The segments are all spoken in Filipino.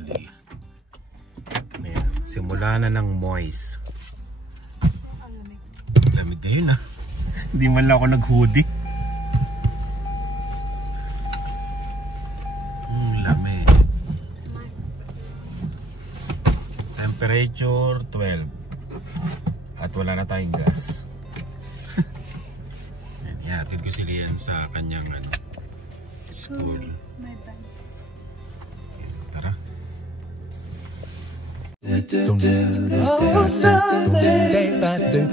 tuloy. Ayan. Simula na ng moist. Lamig ngayon ah. Hindi man lang ako nag-hoodie. Lamig. Temperature 12. At wala na tayong gas. Ihatid ko si Lian sa kanyang school. My bags. Tara. Oh, Sunday. Oh, Monday.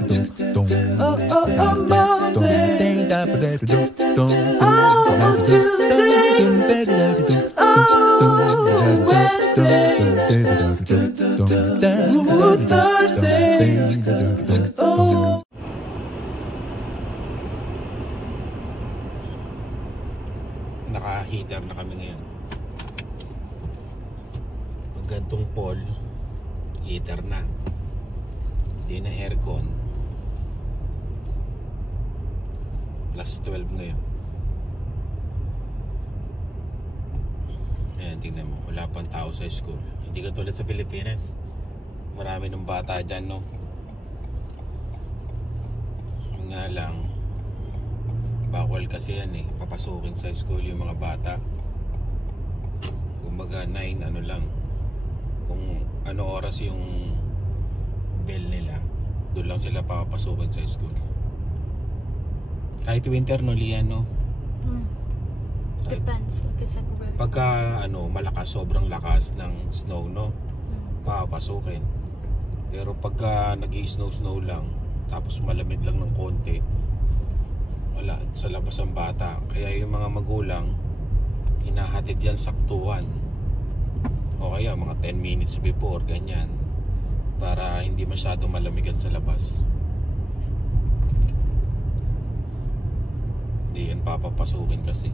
Oh, Tuesday. Oh, Wednesday. Oh, Thursday. Oh. Naka-heater na kami ngayon. Pag gantong pole, heater na. Hindi na aircon. Plus 12 ngayon. Ayan, tingnan mo. Wala pang tao sa school. Hindi katulad sa Pilipinas. Marami ng bata dyan, no? Nga lang, bawal kasi yan eh. Papasukin sa school yung mga bata. Kumbaga 9 ano lang. Kung ano oras yung bell nila, doon lang sila papasukin sa school. Kahit winter no, Lian, no? Depends. Kasi pagka malakas, sobrang lakas ng snow, no? Papasukin. Pero pagka nag-i-snow lang, tapos malamig lang ng konti, wala, sa labas ang bata. Kaya yung mga magulang, hinahatid yan saktuhan. O kaya mga 10 minutes before, ganyan, para hindi masyadong malamigan sa labas. Hindi yan papapasukin kasi.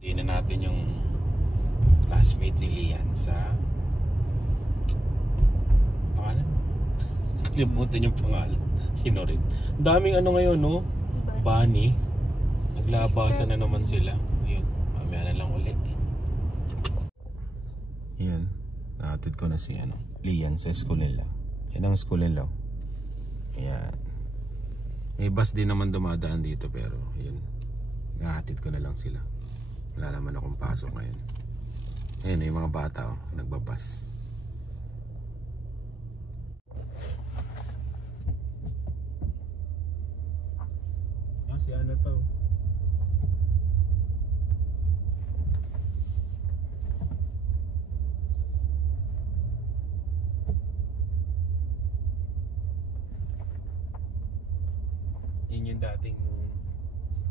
Hindi na natin yung classmate ni Lian sa pangalan? Limutin yung pangalan. Sino rin? Ang daming ngayon, no? Bunny. Naglabasan na naman sila. Yun, mamaya na lang ulit. Yun, nahatid ko na si Lian sa school nila. Yan ang school nila. Ayan. May bus din naman dumadaan dito, pero yun, nahatid ko na lang sila. Wala naman akong pasok ngayon. Ayun, yung mga bata nagbabas. Si ano to? Yun yung dating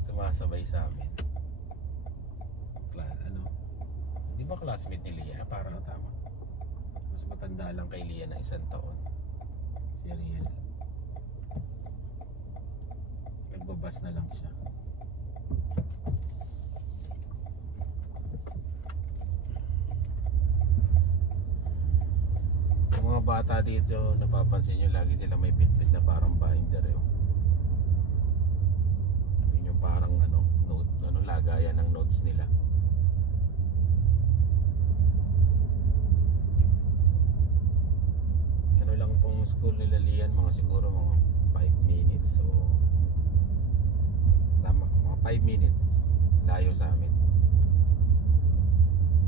sumasabay sa amin. Di ba classmate ni Lia? Parang tama. Mas matanda lang kay Lia na 1 taon. Si Riel. Nagbabas na lang siya. Yung mga bata dito, napapansin nyo, lagi sila may bitbit na parang binder. Yun yung parang note, lagayan ng notes nila. Lang tong school nila Lian, mga siguro mga 5 minutes. So tama, mga 5 minutes layo sa amin.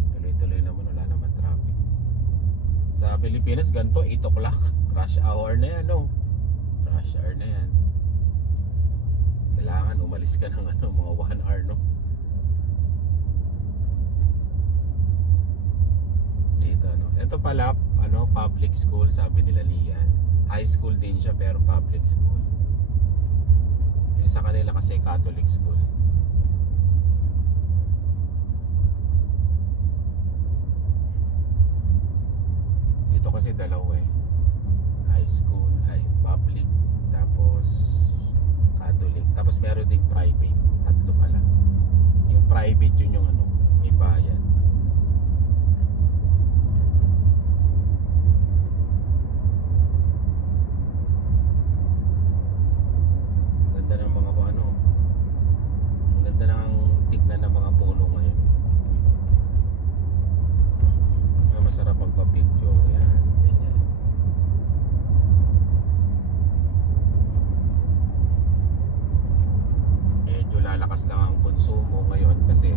Tuloy-tuloy naman, wala naman traffic. Sa Pilipinas ganito 8 o'clock, rush hour na yan, no? Rush hour na yan. Kailangan umalis ka ng mga 1 hour, no? Dito ito pala public school, sabi nila Lian. High school din siya pero public school. Yung sa kanila kasi Catholic school. Dito kasi dalawa high school, public, tapos Catholic, tapos meron ding private. Tatlo pala. Yung private yun yung may bayan. Ganda ng mga tignan ng mga puno ngayon. medyo lalakas lang ang konsumo ngayon kasi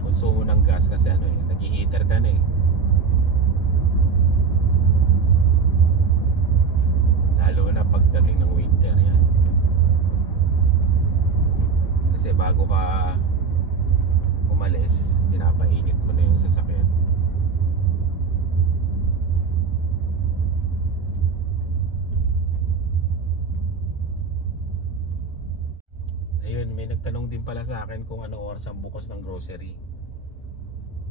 konsumo ng gas kasi ano eh, nag-heater ka na eh. Lalo na pagdating ng winter yan. Kasi bago ka umalis, pinapainit mo na yung sasakyan. Ayun, may nagtanong din pala sa akin kung ano oras ang bukas ng grocery.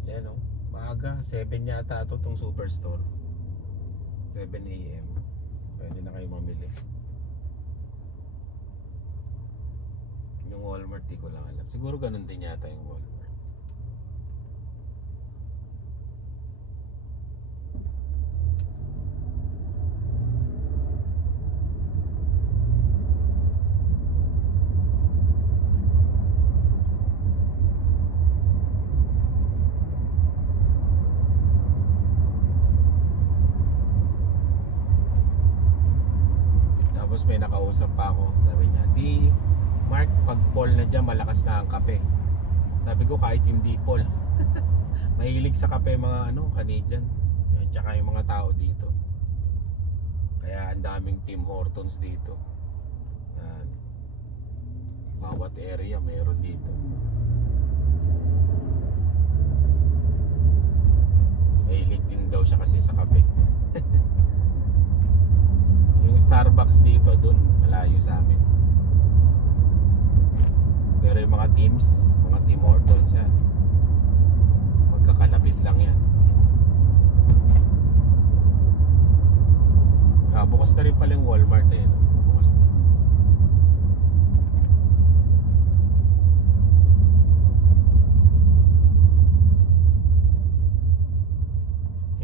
Yan o, maaga, 7 yata ito itong superstore. 7 AM. Pwede na kayo mamili. Yung Walmart, di ko lang alam. Siguro ganun din yata yung Walmart. Tapos may nakausap pa ako. Sabi niya, di Mark, pag fall na dyan, malakas na ang kape. Sabi ko, kahit hindi fall. Mahilig sa kape mga Canadian. At saka yung mga tao dito. Kaya ang daming Tim Hortons dito. Yan. Bawat area meron dito. Mahilig din daw siya kasi sa kape. Yung Starbucks dito, dun malayo sa amin. Pero yung mga teams, mga Tim Hortons yan, magkakalapit lang yan. Bukas na rin pala yung Walmart eh, no? Bukas na.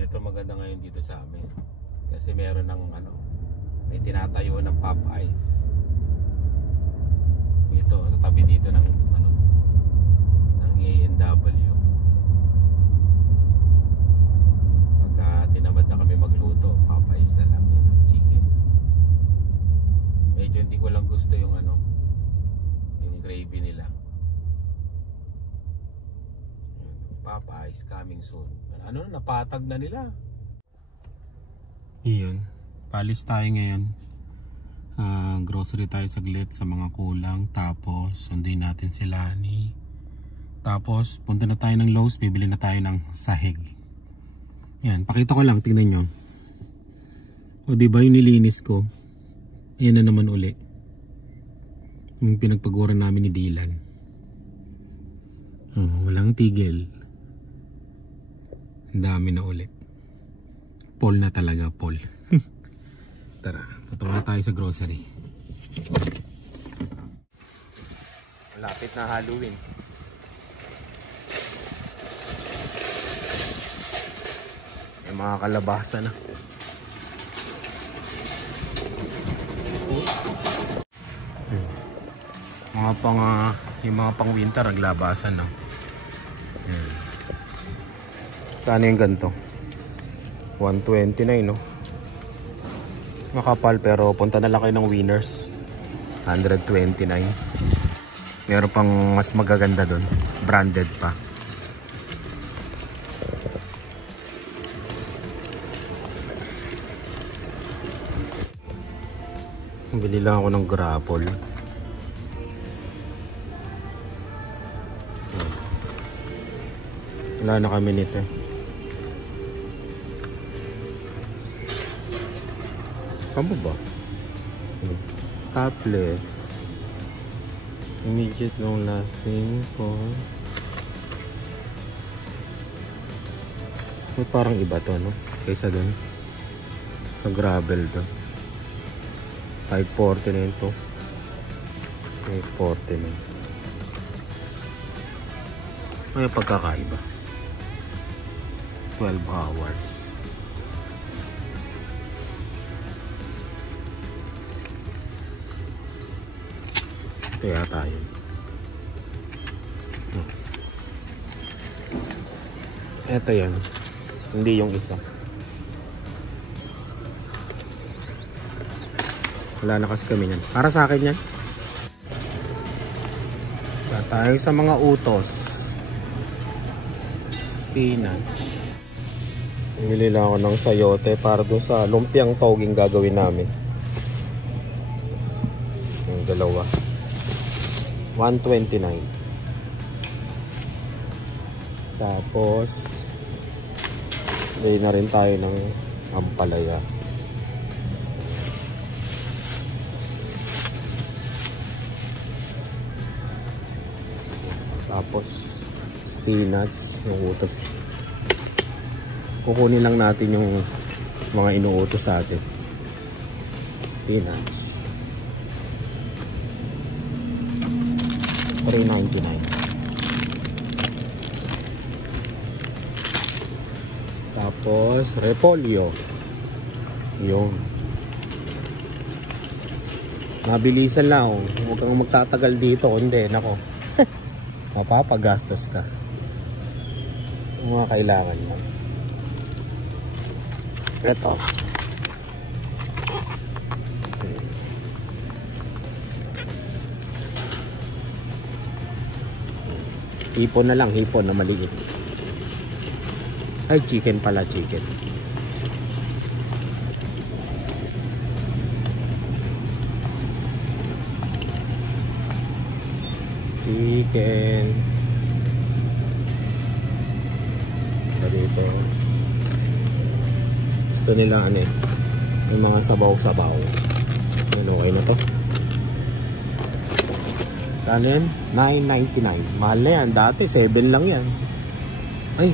Ito maganda ngayon dito sa amin. Kasi meron ng may tinatayo ng Popeyes. Ito sa tabi dito ng ng A&W. Pagka tinamad na kami magluto, Popeyes na lang yun, chicken. Medyo hindi ko lang gusto yung yung gravy nila. Popeyes coming soon. Napatag na nila. Iyon, palis tayo ngayon. Grocery tayo saglit sa mga kulang. Tapos sundin natin si Lani. Tapos punta na tayo ng Lowe's. Bibili na tayo ng sahig. Yan, pakita ko lang, tingnan nyo. O diba yung nilinis ko, ayan na naman uli. Yung pinagpaguran namin ni Dylan. Walang tigil. Ang dami na uli. Paul na talaga, Paul. Tara, punta na tayo sa grocery. Malapit na Halloween. May mga kalabasa na. Yung mga pang winter naglabasan na. Kano yung ganito? 129 no? Makapal pero punta na lang kayo ng Winners. 129. Meron pang mas magaganda doon. Branded pa. Bili lang ako ng grapple. Wala na kami nito. Ano ba? Tablets. Immediate long lasting for... May parang iba to, no? Kaysa dun. Sa gravel to. 540 na yun to. 540 na yun. May pagkakaiba. 12 hours. Ito yata yun. Ito yan. Hindi yung isa. Wala na kasi kami yan. Para sa akin yan. Tayo sa mga utos. Spinach. Bumili lang ako ng sayote para doon sa lumpiang toging gagawin namin. Yung dalawa. 129. Tapos bili na rin tayo ng ampalaya. Tapos spinach, yung utos. Kukunin lang natin yung mga inuutos sa atin. Spinach. 3.99. Tapos repolyo. Yun. Mabilisan lang. Huwag kang magtatagal dito. Hindi, nako. Mapapagastos ka. Yung mga kailangan mo. Ito. Hipon na lang, hipon na maliit. Ay, chicken pala, chicken. Chicken. Dito. Gusto nila ano eh. Yung mga sabaw-sabaw. Yan, okay na to. Kano yan? 9.99. Mahal na yan. Dati 7 lang yan. Ay.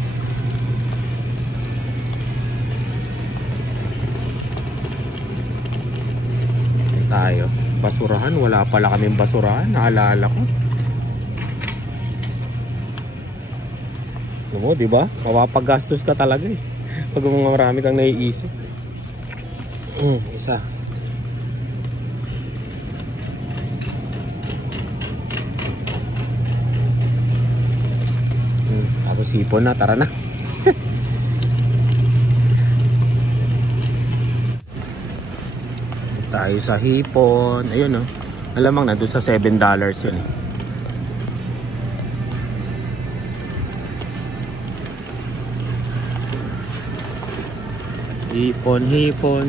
Tayo. Basurahan. Wala pala kaming basurahan. Naalala ko. Ano mo, diba? Mapapagastos ka talaga eh. Pag marami kang naiisip. Isa. Tapos hipon na, tara na. Tayo sa hipon. Ayun oh. Alamang na doon sa $7 yun eh. Hipon, hipon.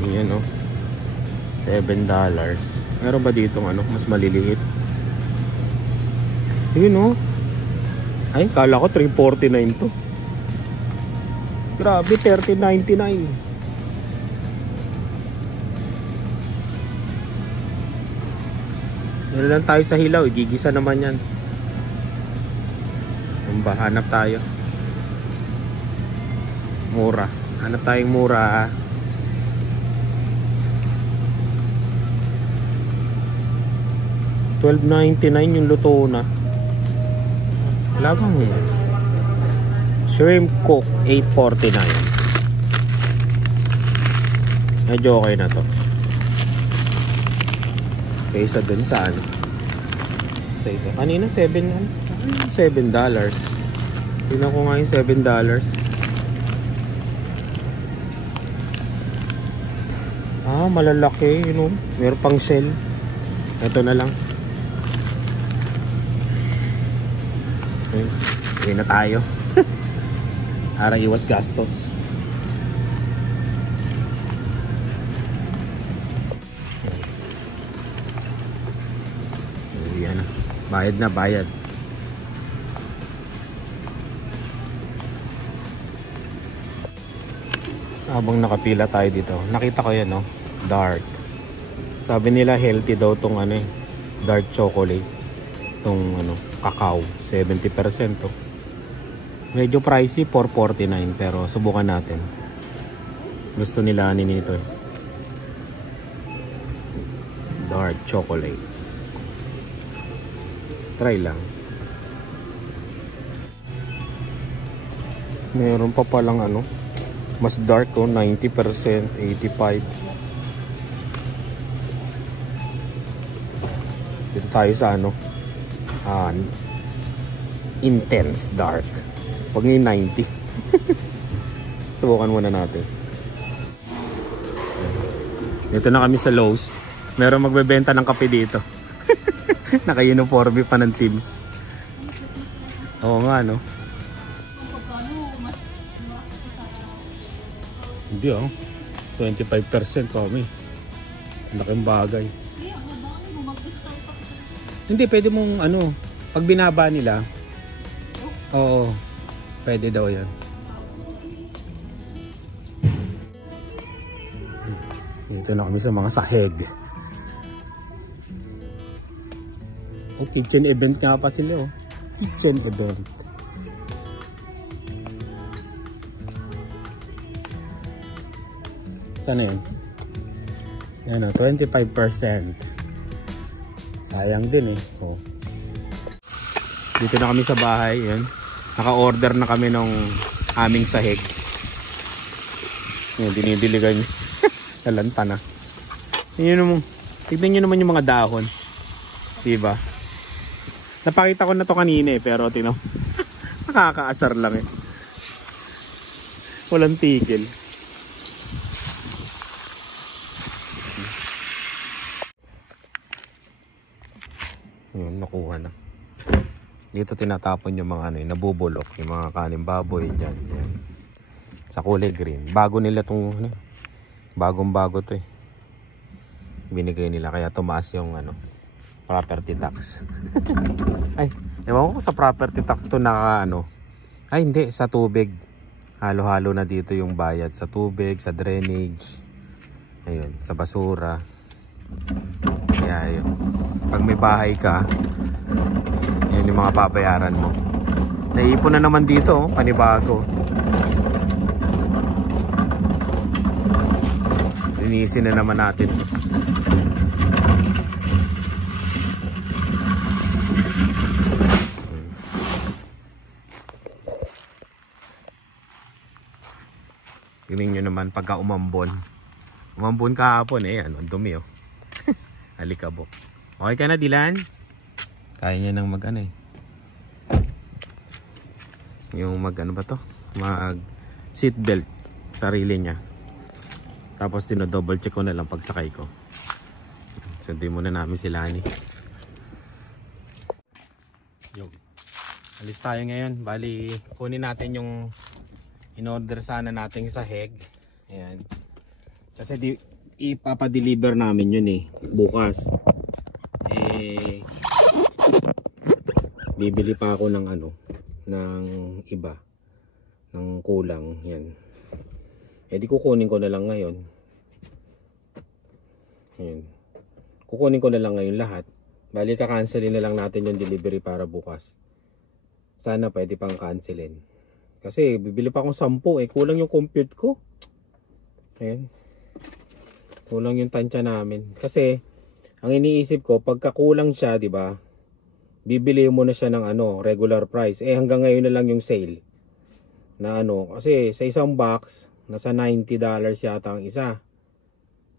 Ayan oh. $7. Meron ba ditong ano, mas maliliit? Ayun oh. Ay, kala ko 349 to. Grabe, 13.99. Meron lang tayo sa hilaw, igigisa naman yan. Hanap tayo. Mura. Hanap tayong mura. $12.99 yung luto na. Wala bang shrimp cook 8.49. Medyo okay na to. Kaysa dun sa ano. Isa. Kanina $7. Tingnan ko nga yung $7. Ah, malalaki, you know. Meron pang shell. Ito na lang. Uwi na tayo. Para iwas gastos. Yan na. Bayad na, bayad. Habang nakapila tayo dito, nakita ko yan, no? Dark. Sabi nila healthy daw tong ano eh, dark chocolate. Tong ano, cacao, 70% to. Medyo pricey, $4.49, pero subukan natin. Gusto nila nito eh. Dark chocolate. Try lang. Meron pa palang ano, mas dark ko, 90%, 85%. Dito tayo sa ano, intense dark. Huwag nga yung 90. Subukan muna natin. Dito na kami sa Lowe's. Meron magbebenta ng kape dito. Naka-uniforme pa ng teams. Oo nga, no? Hindi, oh. 25% kami. Laking bagay. Hindi, pwede mong ano, pag binaba nila. Oo, pwede daw yan. Dito na kami sa mga sahig. Oh, kitchen event nga pa sila, oh. Kitchen event. Sana yun? Yan, oh, 25%. Sayang din, eh. Oh. Dito na kami sa bahay, yun. Naka-order na kami ng aming sahig. Yan, dinidiligan niya. Nalanta na. Tignan nyo naman yung mga dahon. Diba? Napakita ko na to kanina, eh, pero nakakaasar lang, eh. Walang tigil. Yun, nakuha na. Dito tinatapon yung mga nabubulok, yung mga kaning baboy dyan. Yan. Sa kulay green. Bago nila itong bagong bago to, eh. Binigay nila kaya tumaas yung property tax. Ay, ewan ko sa property tax to ay hindi, sa tubig. Halo-halo na dito yung bayad sa tubig, sa drainage. Ayun, sa basura. Kaya ayun. Pag may bahay ka, yun yung mga babayaran mo. Naipon na naman dito, oh, panibago. Linisin na naman natin. Tingnan nyo naman pagka umambon. Umambon kahapon, eh. Ang dumi, oh. Alikabok. Okay ka na, Dylan? Kaya niya nang yung ba to? Mag seatbelt. Sarili niya. Tapos double check ko na lang pagsakay ko. Sundin muna namin si Lani. Yo. Alis tayo ngayon. Bali, kunin natin yung in-order sana nating sahig. Ayan. Kasi ipapa-deliver namin yun, eh. Bukas. Bibili pa ako ng ng iba. Ng kulang. Yan. Di kukunin ko na lang ngayon. Ayan. Kukunin ko na lang ngayon lahat. Bali, ka-cancelin na lang natin yung delivery para bukas. Sana pwede pang cancelin. Kasi bibili pa akong 10, eh. Kulang yung compute ko. Ayan. Kulang yung tansya namin. Kasi, ang iniisip ko, pagka kulang siya, di ba? Bibili mo na siya ng regular price. Hanggang ngayon na lang yung sale. Na kasi sa isang box, nasa $90 yata ang isa.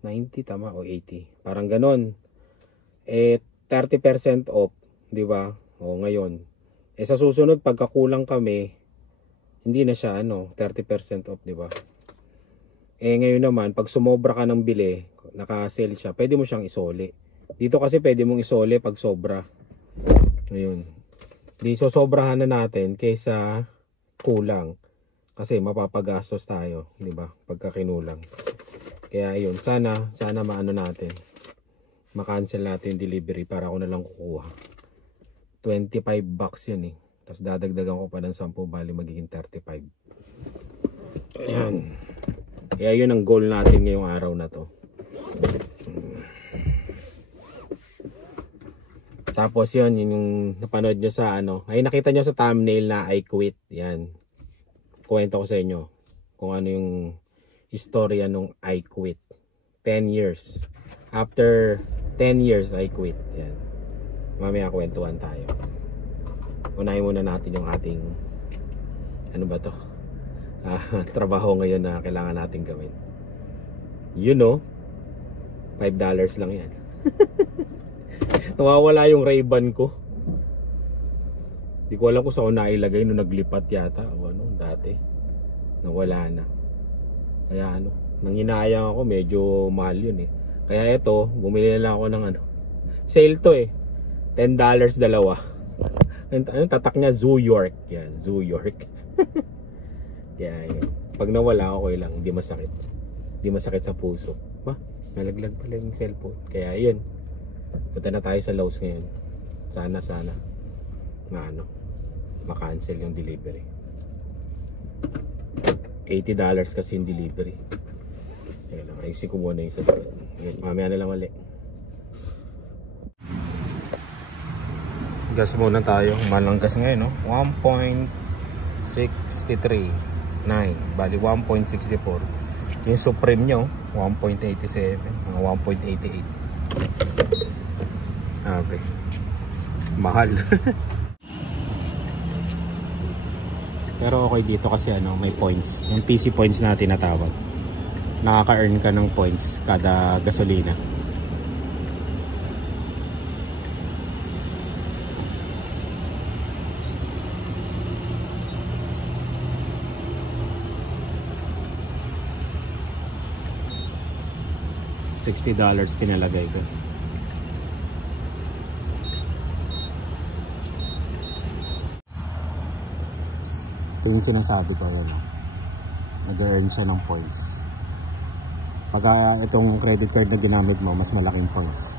90 tama o 80. Parang ganon. 30% off, di ba? O ngayon. Sa susunod pagkakulang kami, hindi na siya 30% off, di ba? Ngayon naman pag sumobra ka ng bili, naka-sale siya, pwede mo siyang isole. Dito kasi pwede mong isole pag sobra. Ayun. Di sosobrahan na natin kaysa kulang. Kasi mapapagastos tayo, di ba? Pagka kinulang. Kaya ayun, sana maano natin. Ma-cancel natin yung delivery para ako na lang kukuha. $25 yun, eh. Tapos dadagdagan ko pa ng 10, bali magiging 35. Ayan. Kaya yun ang goal natin ngayong araw na to. Tapos yun yung napanood nyo sa ay nakita nyo sa thumbnail na I quit. Yan. Kuwento ko sa inyo kung ano yung istorya nung I quit. 10 years. After 10 years I quit. Yan. Mamaya kwentuhan tayo. Unahin muna natin yung ating trabaho ngayon na kailangan natin gawin. $5 lang yan. Nawawala yung Ray-Ban ko. Di ko alam kung saan ko nailagay nung naglipat yata o dati. Nawala na. Kaya nang hinayang ako, medyo mahal yun, eh. Kaya ito, bumili na lang ako ng ano. Sale to eh. $10 dalawa. Anong tatak niya? Zoo York. Yan, Zoo York. Kaya yan. Pag nawala, okay lang. Hindi masakit. Hindi masakit sa puso. Ba? Nalaglag pala yung cellphone. Kaya yun. Punta na tayo sa Lowe's ngayon. Sana na ano, makancel yung delivery. $80 kasi yung delivery. Ayan, ayusin ko muna yung sa likod. Mamaya na lang ulit. Gas muna tayo. Malang gas ngayon, no? 1.639. Bali 1.64. Yung Supreme nyo 1.87. Mga 1.88. Okay. Mahal. Pero okay dito kasi ano, may points. Yung PC points na tinatawag. Nakaka-earn ka ng points kada gasolina. $60 pinalagay ko. Ito yung sinasabi ko, yan. Nag-earn siya ng points. Pag itong credit card na ginamit mo, mas malaking points.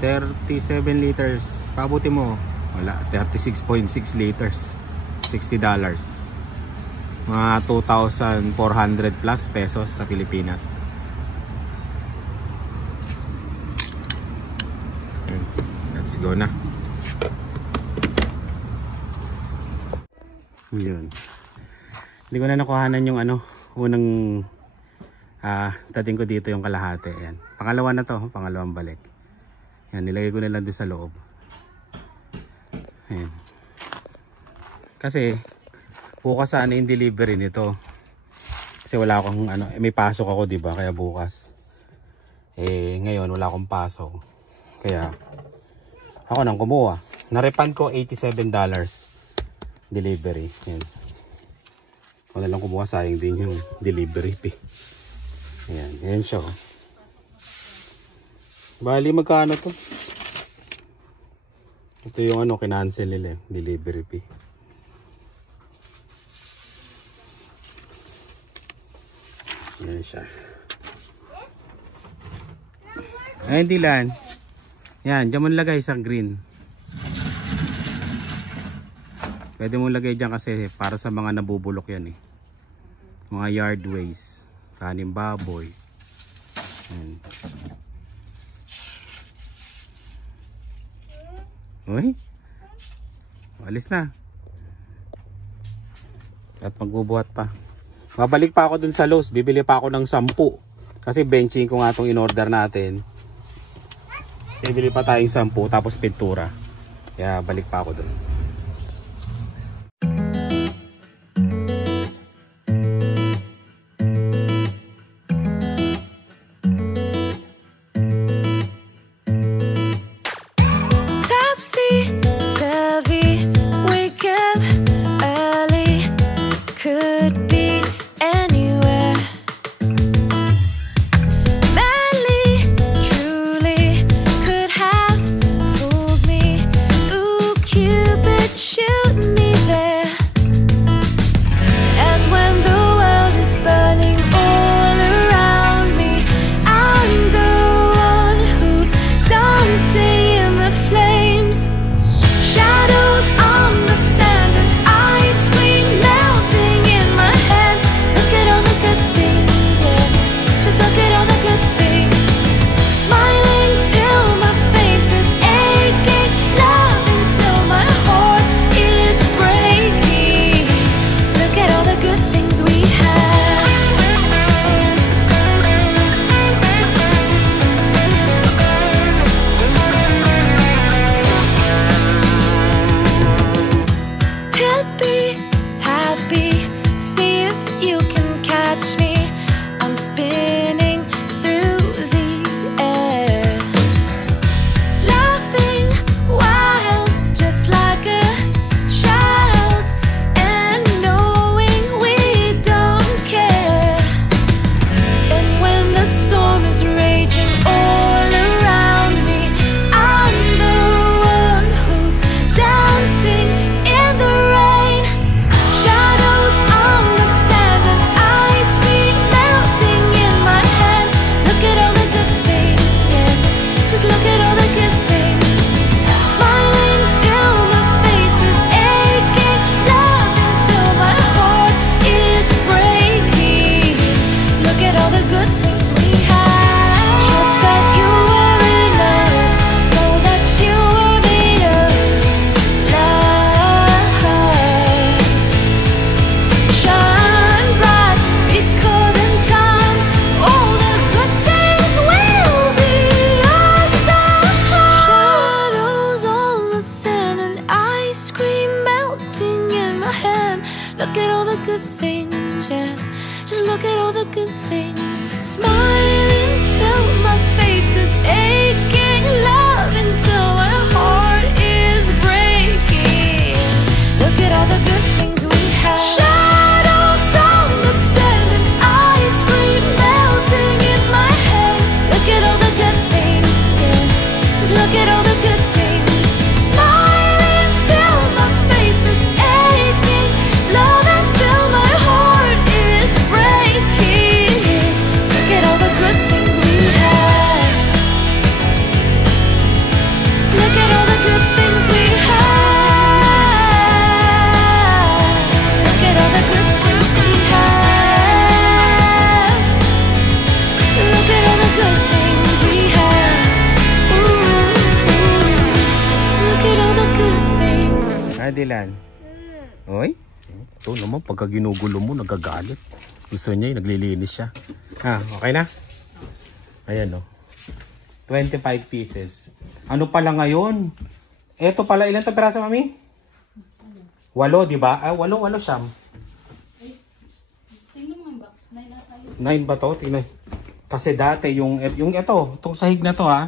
$37 liters. Pabuti mo. Wala. 36.6 liters. $60. Mga 2,400 plus pesos sa Pilipinas. Let's go na. Yun. Hindi ko na nakuhanan yung ano, unang dating ko dito yung kalahati. Ayan. Pangalawa na to, pangalawang balik. Ayan, nilagay ko na lang doon sa loob. Ayan. Kasi bukas sana yung delivery nito. Kasi wala akong ano, may pasok ako, 'di ba? Kaya bukas. Ngayon wala akong pasok. Kaya ako nang kumuha. Na-refund ko $87 delivery. Ayan. Wala lang kumuha, sayang din yung delivery fee. Ayan, ayan siya. Bali magkano to? Ito yung ano, kinancel nila, delivery fee. Ayan siya. Ayan, Dylan. Yan, dyan mo lagay sa green. Pwede mo lagay dyan kasi para sa mga nabubulok yan eh. Mga yard waste. Kaning baboy. Ayan. Uy. Alis na. At magbubuhat pa. Babalik pa ako dun sa Lowe's. Bibili pa ako ng 10. Kasi benching ko nga itong in-order natin. Bibili pa tayong 10 tapos pintura. Kaya balik pa ako dun. Topsy-turvy, wake up early, could be anywhere. Madly, truly, could have fooled me. Ooh, Cupid. Look at all the good things, yeah. Just look at all the good things. Smiling till my face is aching, love until my heart is breaking. Look at all the good things we have. Shadows on the sand and ice cream melting in my head. Look at all the good things, yeah. Just look at all the good things. Smiling till my face is aching, love until my heart is breaking. Look at all the good things we have. Look at all the good things we have. Look at all the good things we have. Look at all the good things we have. Ooh, look at all the good things. Dylan. Oy? Ito naman, pagka ginugulo mo, nagagalit. Gusto niya, naglilinis siya. Okay na? Ayan, no? 25 pieces. Ano pala ngayon? Eto pala, ilan to peraso, mami? 8, di ba? 8 siyam. Tingnan mo ang box. 9 na tayo. 9 ba to? Tingnan. Kasi dati, yung ito, itong sahig na to, ha?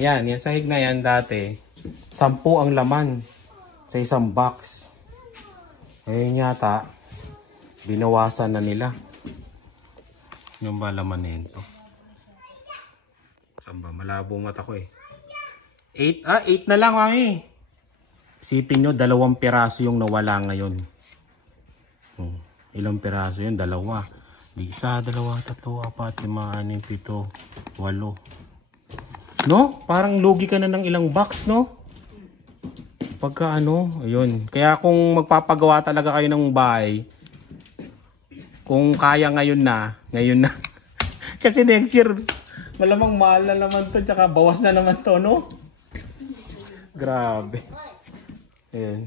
Yan, yung sahig na yan dati. 10 ang laman sa isang box. Ngayon yata, binawasan na nila. Yung ba laman nito? Saan ba? Malabo mata ko eh. 8 na lang, mami. Isipin nyo, 2 piraso yung nawala ngayon. Ilang piraso yun? 2. Di 1, 2, 3, 4, 5, 6, 7, 8. No? Parang lugi ka na ng ilang box, no? Pagka ano, ayun. Kaya kung magpapagawa talaga kayo ng bahay, kung kaya ngayon na. Kasi next year, malamang mahal na naman to, tsaka bawas na naman to, no? Grabe. Ayun.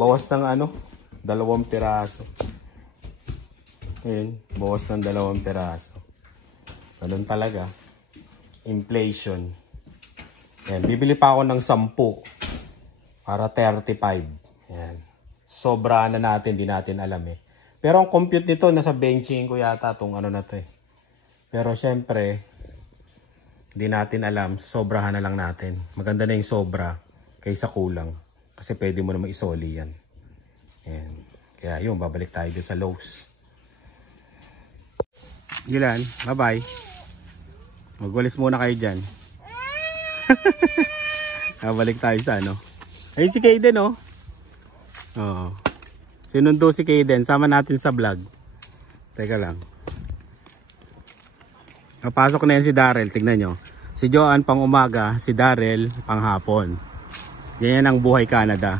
Bawas ng ano, 2 piraso. Ayun, bawas ng 2 piraso. Ganun talaga. Inflation. Ayan, bibili pa ako ng 10. Para 35. Yan. Sobra na natin, di natin alam eh. Pero ang compute nito, nasa benching ko yata itong ano na to eh. Pero syempre, di natin alam, sobrahan na lang natin. Maganda na yung sobra kaysa kulang. Kasi pwede mo na maisoli yan. Yan. Kaya yun, babalik tayo dun sa Lowe's. Gilan, bye-bye. Magwalis muna kayo dyan. Balik tayo sa ano. Ay si Kaden, oh. Oo. Sinundo si Kaden. Sama natin sa vlog. Teka lang. Napasok na yan si Daryl. Tignan nyo. Si Joanne pang umaga. Si Daryl pang hapon. Yan ang buhay Canada.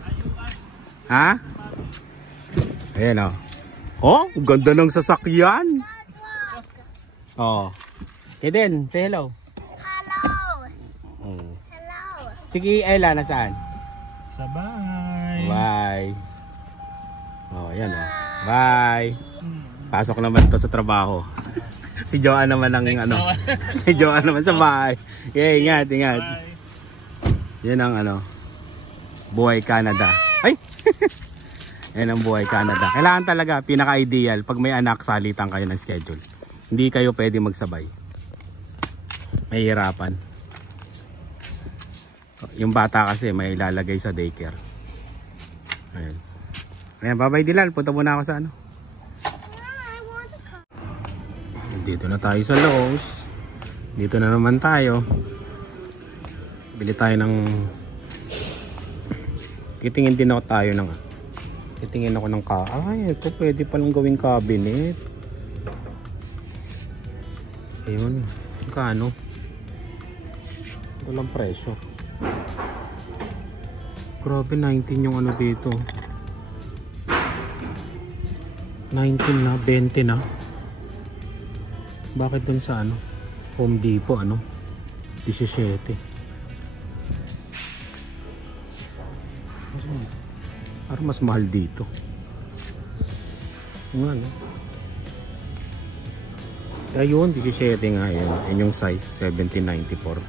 Ha? Ayan, oh. Oh, ganda ng sasakyan. Oh. Kaden, say hello. Hello. Hello. Sige, Ella, nasaan? Bye. Bye. Oh, yan oh. Bye. Pasok naman to sa trabaho. Si Joanne naman ang ano. Si Joanne naman sa bahay. Okay, ingat. Bye. Yan ang ano. Buhay Canada. Ay! Yan ang buhay Canada. Kailangan talaga, pinaka-ideal. Pag may anak, salitan kayo ng schedule. Hindi kayo pwede magsabay. Mahihirapan. Yung bata kasi may ilalagay sa daycare. Ayan. Ayan, bye-bye Dilal. Punta muna ako sa ano. Dito na tayo sa Lowe's. Dito na naman tayo. Bili tayo ng... Titingin din ako tayo ng... Titingin ako ng ay, ito pwede palang gawing cabinet. Ayun. Magkano? Walang presyo. Grabe, 19 yung ano dito. 19 na, 20 na. Bakit dun sa ano? Home Depot, ano? 17. Parang mas mahal dito. Yung ano? Ayun, 17 nga yun. Yan yung size, 1794.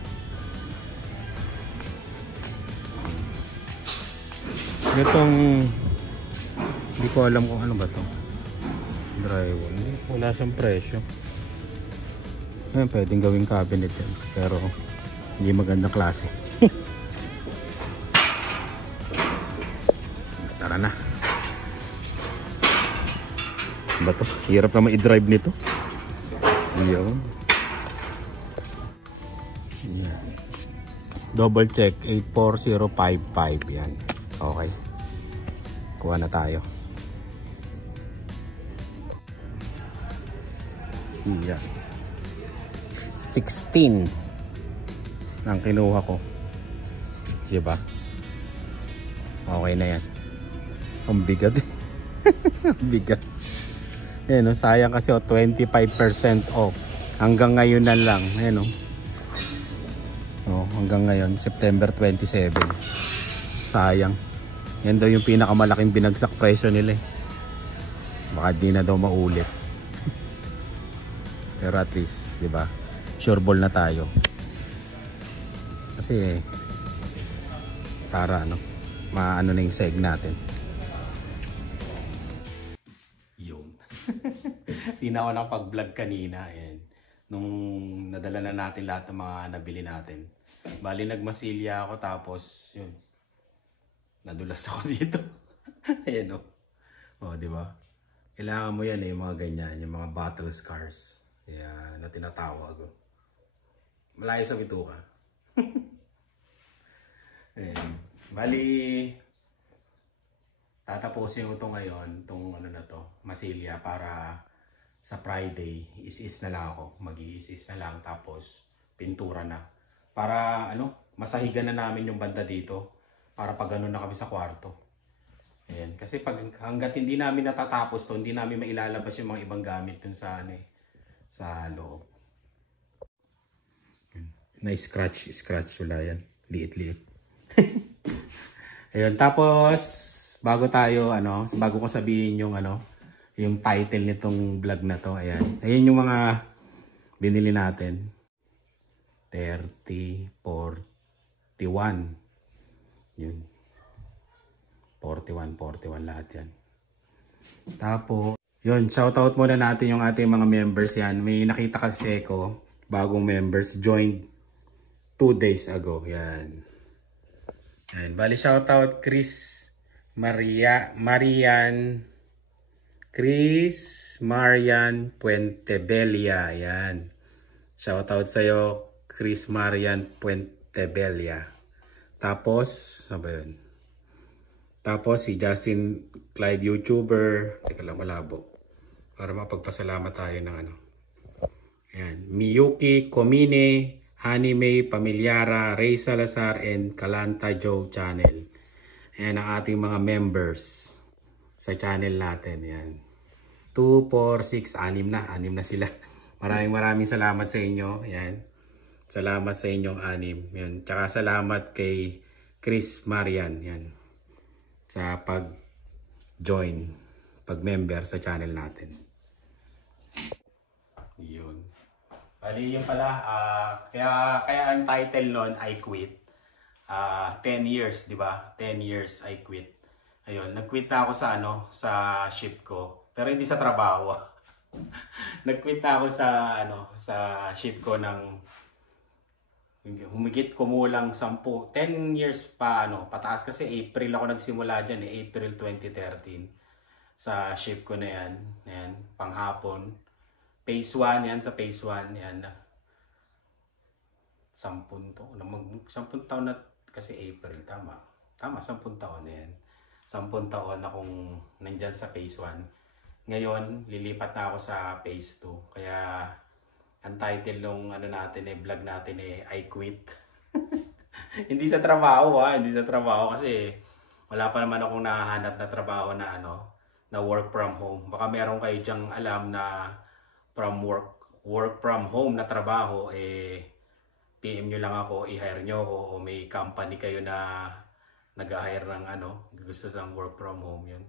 Itong Hindi ko alam kung ano ba to. Drywall. Wala siyang presyo. Ngayon, pwedeng gawing cabinet yan. Pero hindi magandang klase. Tara na. Ano ba to? Hirap naman i-drive nito. Yun. Yan. Double check 84055. Yan. Okay. Kuha na tayo. Yan. 16 ang kinuha ko. Diba? Okay na yan. Ang bigat eh. Ang bigat. Ayan o, sayang kasi 25% off. Hanggang ngayon na lang. Ayan o. Hanggang ngayon, September 27. Sayang. Yan daw yung pinakamalaking binagsak presyo nila eh. Baka di na daw maulit. Pero at least, di ba? Sure ball na tayo. Kasi para maano na yung seg natin. Yun. Di na ako nakapag-vlog kanina. Ayan. Nung nadala na natin lahat ng mga nabili natin. Bali nagmasilya ako tapos yun. Nadulas ako dito. Ayan o. O, di ba? Kailangan mo yan yung mga ganyan. Yung mga battle scars. Ayan, na tinatawag o. Malayo sa bituka. Ayan. Bali, tatapusin ko ito ngayon, itong na to, masilya para sa Friday, is-is na lang ako. Mag-i-is-is na lang, tapos pintura na. Para masahigan na namin yung banda dito. Para pag na kami sa kwarto. Ayan. Kasi hanggat hindi namin natatapos to, hindi namin mailalabas yung mga ibang gamit dun sa sa loob. Na-scratch wala yan. Liit-liit. Ayun, tapos bago ko sabihin yung yung title nitong vlog na to, ayan. Ayan yung mga binili natin. 30, 41. Yun. 41 lahat yan. Tapos, yun, shoutout muna natin yung ating mga members yan. May nakita kasi ko, bagong members, joined 2 days ago. Yan. Yan. Bali, shoutout Chris Marian Puentebella. Yan. Shoutout sa'yo, Chris Marian Puentebella. Tapos, ano ba yun? Tapos si Justin Clyde YouTuber. Teka lang, malabo. Para mapagpasalamat tayo ng Ayan. Miyuki Komine, Honey May Pamilyara, Ray Salazar, and Kalanta Joe Channel. Ayan ang ating mga members sa channel natin. Ayan. 2, 4, 6, 6 na sila. Maraming salamat sa inyo. Ayan. Salamat sa inyong 6. Yan. Tsaka salamat kay Chris Marian. Yan. Sa pag-join, pag-member sa channel natin. Yun. Bali yun pala. Kaya ang title nun, I Quit. 10 years, di ba? 10 years I quit. Ayun. Nag-quit na ako sa ship ko. Pero hindi sa trabaho. Nag-quit na ako sa ship ko ng humigit kumulang 10 years pa pataas kasi April ako nagsimula diyan April 2013 sa ship ko na yan. Ayan, panghapon. Phase 1 yan, sa phase 1 yan. 10 taon na kasi April, tama 10 taon na yan. 10 taon na akong nandyan sa phase 1. Ngayon lilipat na ako sa phase 2. Kaya ang title ng vlog natin I Quit. Hindi sa trabaho hindi sa trabaho kasi wala pa naman akong nahahanap na trabaho na na work from home. Baka meron kayo diyang alam na work from home na trabaho, PM nyo lang ako, i-hire nyo ako, o may company kayo na nag-hire ng gusto sang work from home, yun.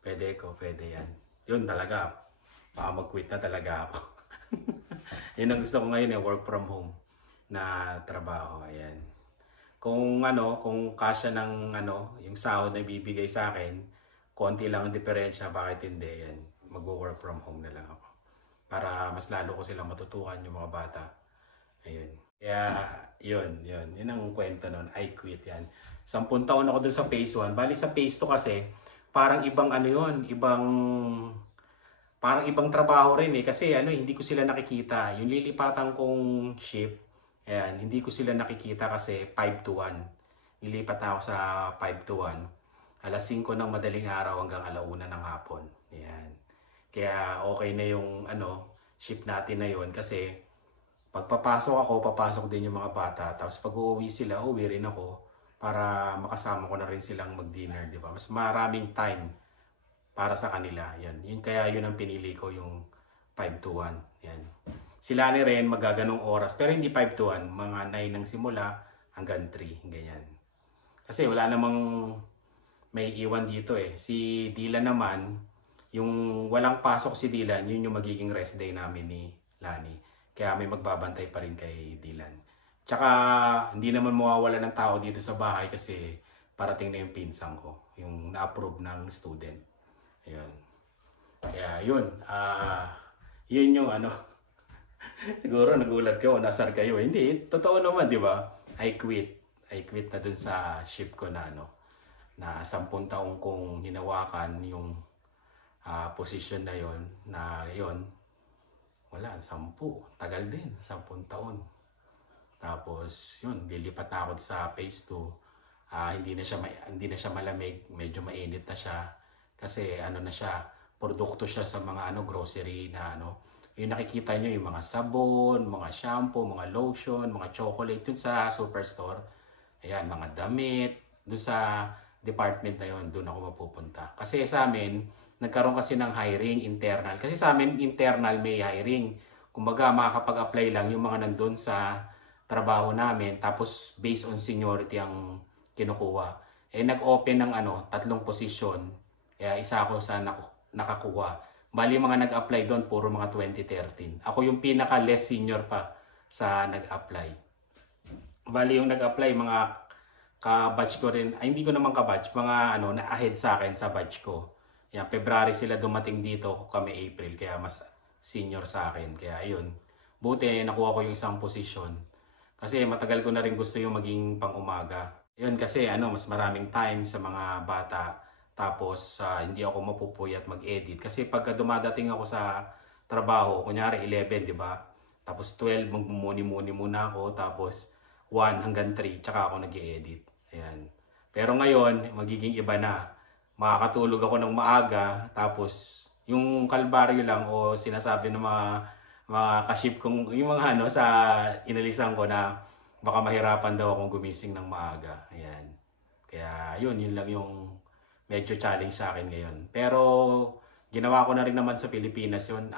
Pwede yan. Yun talaga. Baka mag-quit na talaga ako. Yun ang gusto ko ngayon work from home na trabaho. Ayan. Kung kasya ng yung sahod na bibigay sa akin, konti lang ang diferensya, bakit hindi yan, mag-work from home na lang ako. Para mas lalo ko silang matutukan yung mga bata. Ayun. Kaya, yun ang kwento nun. I quit yan. 10 taon ako dun sa phase 1. Bali sa phase 2 kasi, parang ibang ano yun, parang ibang trabaho rin eh. Kasi hindi ko sila nakikita. Yung lilipatan kong shift, ayan, hindi ko sila nakikita kasi 5 to 1. Nilipat na ako sa 5 to 1. Alas 5 ng madaling araw hanggang 1:00 ng hapon. Ayan. Kaya okay na yung shift natin na yun kasi pagpapasok ako, papasok din yung mga bata. Tapos pag uuwi sila, uwi rin ako para makasama ko na rin silang mag-dinner, di ba? Mas maraming time para sa kanila. Yan. Kaya yun ang pinili ko, yung 5 to 1. Yan. Sila ni rin magaganong oras. Pero hindi 5 to 1. Mga 9 ng simula hanggang 3. Ganyan. Kasi wala namang may iwan dito eh. Si Dylan naman, yung walang pasok si Dylan, yun yung magiging rest day namin ni Lani. Kaya may magbabantay pa rin kay Dylan. Tsaka hindi naman mawawala ng tao dito sa bahay kasi parating na yung pinsang ko. Yung na-approve ng student. Ayun. Kaya yun. Yun yung siguro nagulat kayo, nasar kayo. Hindi, totoo naman, di ba? I quit na dun sa shift ko na na 10 taong kong hinawakan yung position na yon na yon. Wala, 10. Tagal din, 10 taon. Tapos, yun, lilipat na ako sa phase 2. Hindi na siya malamig, medyo mainit na siya. Kasi na siya, produkto siya sa mga grocery na yung nakikita nyo, yung mga sabon, mga shampoo, mga lotion, mga chocolate, dun sa superstore. Ayan, mga damit, dun sa department na yun, dun ako mapupunta. Kasi sa amin, nagkaroon kasi ng hiring internal. Kasi sa amin, internal may hiring. Kumbaga, makakapag-apply lang yung mga nandun sa trabaho namin. Tapos, based on seniority ang kinukuha. Nag-open ng 3 posisyon. Kaya isa ako sa nakakuha. Bali, mga nag-apply doon, puro mga 2013. Ako yung pinaka-less senior pa sa nag-apply. Bali, yung nag-apply, mga ka-batch ko rin. Hindi ko naman ka-batch. Mga na-ahead sa akin sa batch ko. Yan, February sila dumating dito, kami April, kaya mas senior sa akin. Kaya ayun, buti nakuha ko yung isang posisyon. Kasi matagal ko na rin gusto yung maging pang-umaga. Yun kasi mas maraming time sa mga bata. Tapos hindi ako mapupuyat mag-edit. Kasi pagka dumadating ako sa trabaho, kunyari 11, di ba? Tapos 12, magmumuni-muni muna ako. Tapos 1 hanggang 3, tsaka ako nag-i-edit. Ayan. Pero ngayon, magiging iba na. Makakatulog ako ng maaga, tapos yung kalbaryo lang o sinasabi ng mga kaship kong, yung mga sa inalisan ko na baka mahirapan daw akong gumising ng maaga. Ayan. Kaya yun lang yung medyo challenge sa akin ngayon. Pero ginawa ko na rin naman sa Pilipinas yun.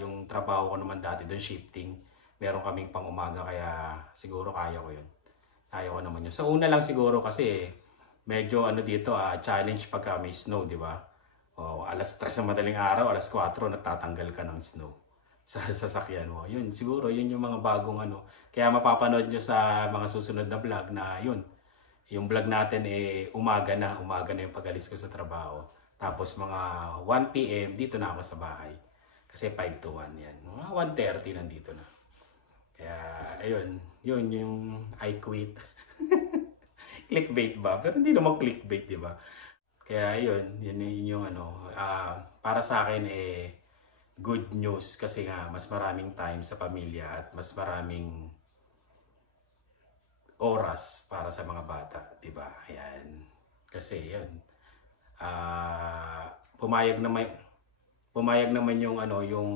Yung trabaho ko naman dati doon, shifting. Meron kaming pang umaga, kaya siguro kaya ko yun. Kaya ko naman yun. Sa una lang siguro kasi medyo dito, challenge pagka may snow, di ba? Alas 3 sa madaling araw, alas 4, nagtatanggal ka ng snow sa sasakyan mo. Yun, siguro, yun yung mga bagong Kaya mapapanood nyo sa mga susunod na vlog na yun. Yung vlog natin umaga na yung pag-alis ko sa trabaho. Tapos mga 1 PM, dito na ako sa bahay. Kasi 5 to 1 yan. Mga 1:30 nandito na. Kaya, ayun, yun yung I quit. Clickbait ba? Pero hindi naman clickbait, di ba? Kaya yun yung para sa akin good news kasi nga mas maraming time sa pamilya at mas maraming oras para sa mga bata, di ba? Ayan. Kasi yun. Pumayag naman yung yung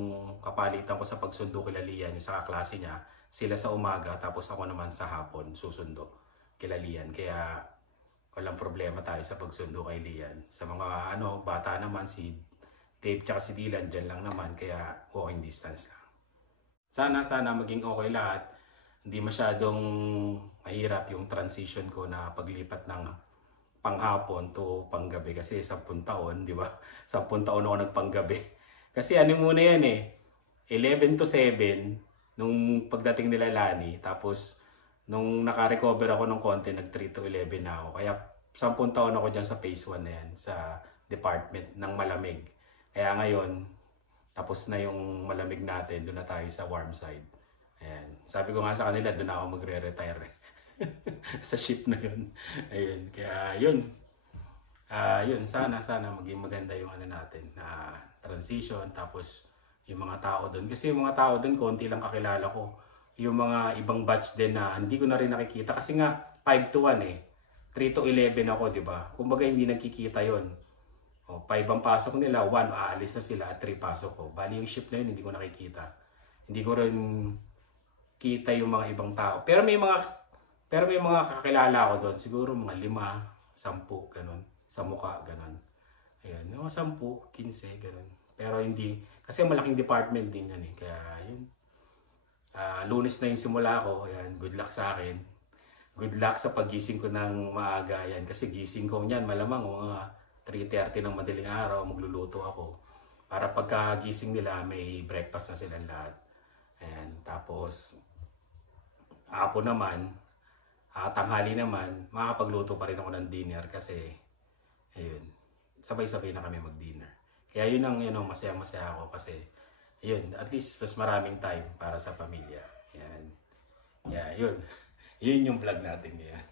kapalitan ko sa pagsundo kila Lian, yung sa kaklase niya, sila sa umaga tapos ako naman sa hapon susundo kila Lian. Kaya walang problema tayo sa pagsundo kay Lian. Sa mga bata naman, si Dave tsaka si Dylan dyan lang naman, kaya walking distance lang. Sana maging okay lahat. Hindi masyadong mahirap yung transition ko na paglipat ng panghapon to panggabi. Kasi 10 taon, di ba? 10 taon ako nagpanggabi. Kasi muna yan 11 to 7 nung pagdating nila Lani. Tapos nung naka-recover ako ng konti, nag 3 to 11 na ako. Kaya 10 taon ako dyan sa phase 1 na yan, sa department ng malamig. Kaya ngayon, tapos na yung malamig natin, doon na tayo sa warm side. Ayan. Sabi ko nga sa kanila, doon ako magre-retire sa ship na yun. Ayun. Kaya yun. Yun, sana maging maganda yung ano natin na transition. Tapos yung mga tao doon. Kasi yung mga tao doon, konti lang kakilala ko. Yung mga ibang batch din na hindi ko na rin nakikita. Kasi nga, 5 to 1 eh. 3 to 11 ako, di ba? Kumbaga hindi nagkikita yon. O, 5 ang pasok nila, 1 aalis na sila at 3 pasok ko. Bali yung shift na yun, hindi ko nakikita. Hindi ko rin kita yung mga ibang tao. Pero may mga kakilala ko doon. Siguro mga 5, 10, ganun. Sa mukha, ganun. Ayan, mga 10, 15, ganun. Pero hindi, kasi malaking department din yan eh. Kaya yun. Lunes na yung simula ko. Ayan, good luck sa akin. Good luck sa paggising ko ng maaga. Ayan, kasi gising ko niyan, malamang mga 3:30 ng madaling araw, magluluto ako. Para pagkagising nila, may breakfast na silang lahat. Ayan, tapos, hapon naman, tanghali naman, makakapagluto pa rin ako ng dinner kasi, ayun, sabay-sabay na kami mag-dinner. Kaya yun ang masaya-masaya ako kasi, yun, at least mas maraming time para sa pamilya. Ayan. Yeah, yun. Yun yung vlog natin ngayon.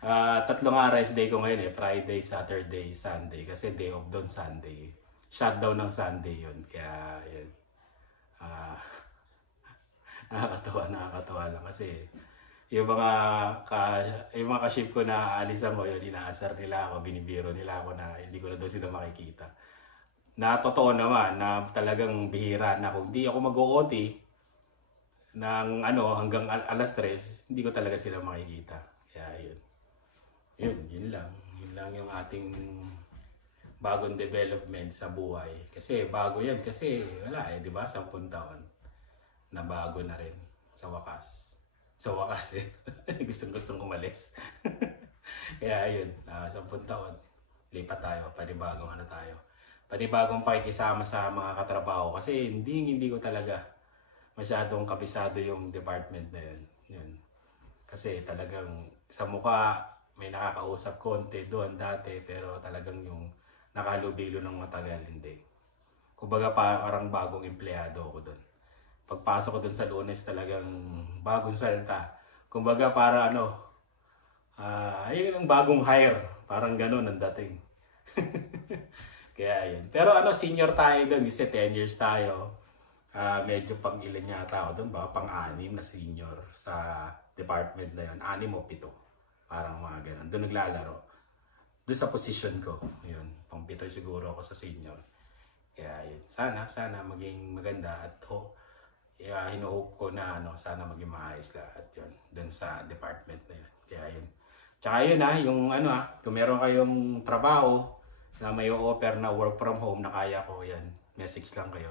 3 rest day ko ngayon eh. Friday, Saturday, Sunday. Kasi day off doon Sunday. Shutdown ng Sunday yun. Kaya yun. Nakakatawa lang kasi yung mga ka-ship ko na aalisan ko, yun, inaasar nila ako, binibiro nila ako na hindi ko na daw sila makikita. Na totoo naman na talagang bihira na kung hindi ako mag-OT ng hanggang alas 3, hindi ko talaga sila makikita. Kaya yun lang. Yun lang yung ating bagong development sa buhay. Kasi bago yan. Kasi wala 'di ba? 10 taon na bago na rin sa wakas. Sa wakas eh. Gustong umalis. Kaya yun. 10 taon. Lipat tayo. Panibagong tayo. Panibagong pakikisama sa mga katrabaho. Kasi hindi ko talaga masyadong kabisado yung department na yun. Yun. Kasi talagang sa mukha may nakakausap konti doon dati pero talagang yung nakalubilo ng matagal hindi. Kumbaga parang bagong empleyado ako doon. Pagpasok ko doon sa Lunes talagang bagong salta. Kumbaga para ayun ang bagong hire. Parang gano'n ang dating. Kaya yun. Pero senior tayo doon kasi 10 years tayo. Medyo pang-ilan yata ako doon, baka pang-6 na senior sa department na yun. 6 o 7. Parang mga ganun. Doon naglalaro. Doon sa position ko. Yun. Pang-7 siguro ako sa senior. Kaya yun. Sana maging maganda at hinuhope ko na sana maging maayos lahat yun. Doon sa department na yun. Kaya yun. Tsaka yun kung meron kayong trabaho na may offer na work from home na kaya ko yan. Message lang kayo.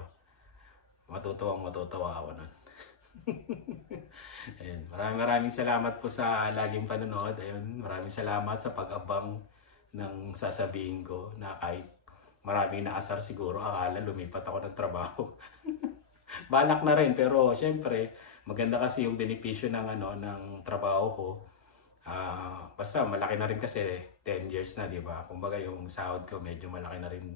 Matutuwa ako nun. Ayun. Maraming salamat po sa laging panonood. Ayun. Maraming salamat sa pag-abang ng sasabihin ko na kahit maraming naasar siguro akala lumipat ako ng trabaho. Balak na rin pero syempre maganda kasi yung benepisyo ng trabaho ko. Basta malaki na rin kasi 10 years na, di ba? Kumbaga yung sahod ko medyo malaki na rin,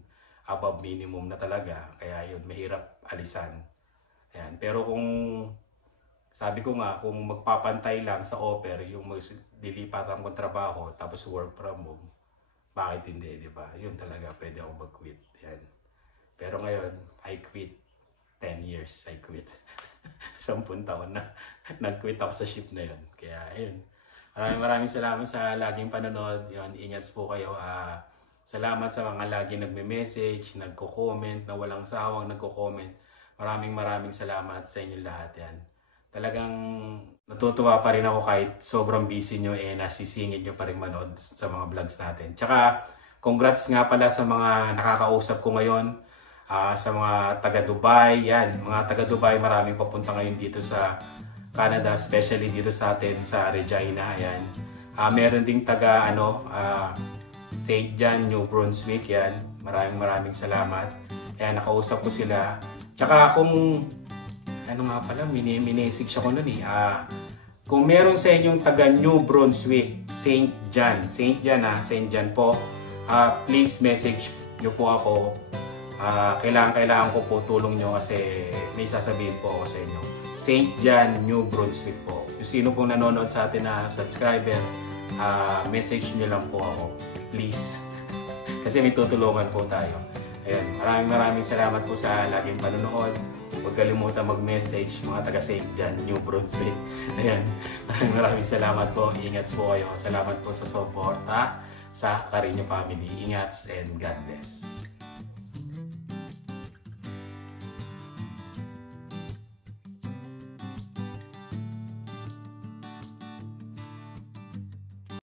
above minimum na talaga. Kaya yun, mahirap alisan. Ayan. Pero kung sabi ko nga, kung magpapantay lang sa offer yung dilipatan kong trabaho tapos work from home, bakit hindi, di ba? Yun talaga, pwede ako mag-quit. Ayan. Pero ngayon, I quit. 10 years, I quit. 10 taon na nag-quit ako sa shift na yun. Kaya ayun. Maraming salamat sa laging panonood. Yun, ingat po kayo. Salamat sa mga laging nagme-message, nagko-comment, na walang sawang nagko-comment. Maraming salamat sa inyo lahat. Yan. Talagang natutuwa pa rin ako kahit sobrang busy nyo nasisingit nyo pa rin manood sa mga vlogs natin. Tsaka congrats nga pala sa mga nakakausap ko ngayon. Sa mga taga-Dubai. Yan, mga taga-Dubai, maraming papunta ngayon dito sa Canada, especially dito sa atin sa Regina. Ayan. Meron ding taga St. John, New Brunswick. Yan. Maraming salamat. Ayan, nakausap ko sila. Tsaka kung minisig siya ko nun eh. Kung meron sa inyong taga New Brunswick, St. John po. please message nyo po ako. Kailangan ko po tulong nyo kasi may sasabihin po ako sa inyo. St. John, New Brunswick po. Yung sino pong nanonood sa atin na subscriber, message nyo lang po ako. Please. Kasi may tutulungan po tayo. Ayan, maraming salamat po sa laging panonood. Huwag kalimutan mag-message mga taga St. John, New Brunswick. Ayan, maraming salamat po. Ingat po kayo. Salamat po sa suporta sa Carino Family. Ingat and God bless.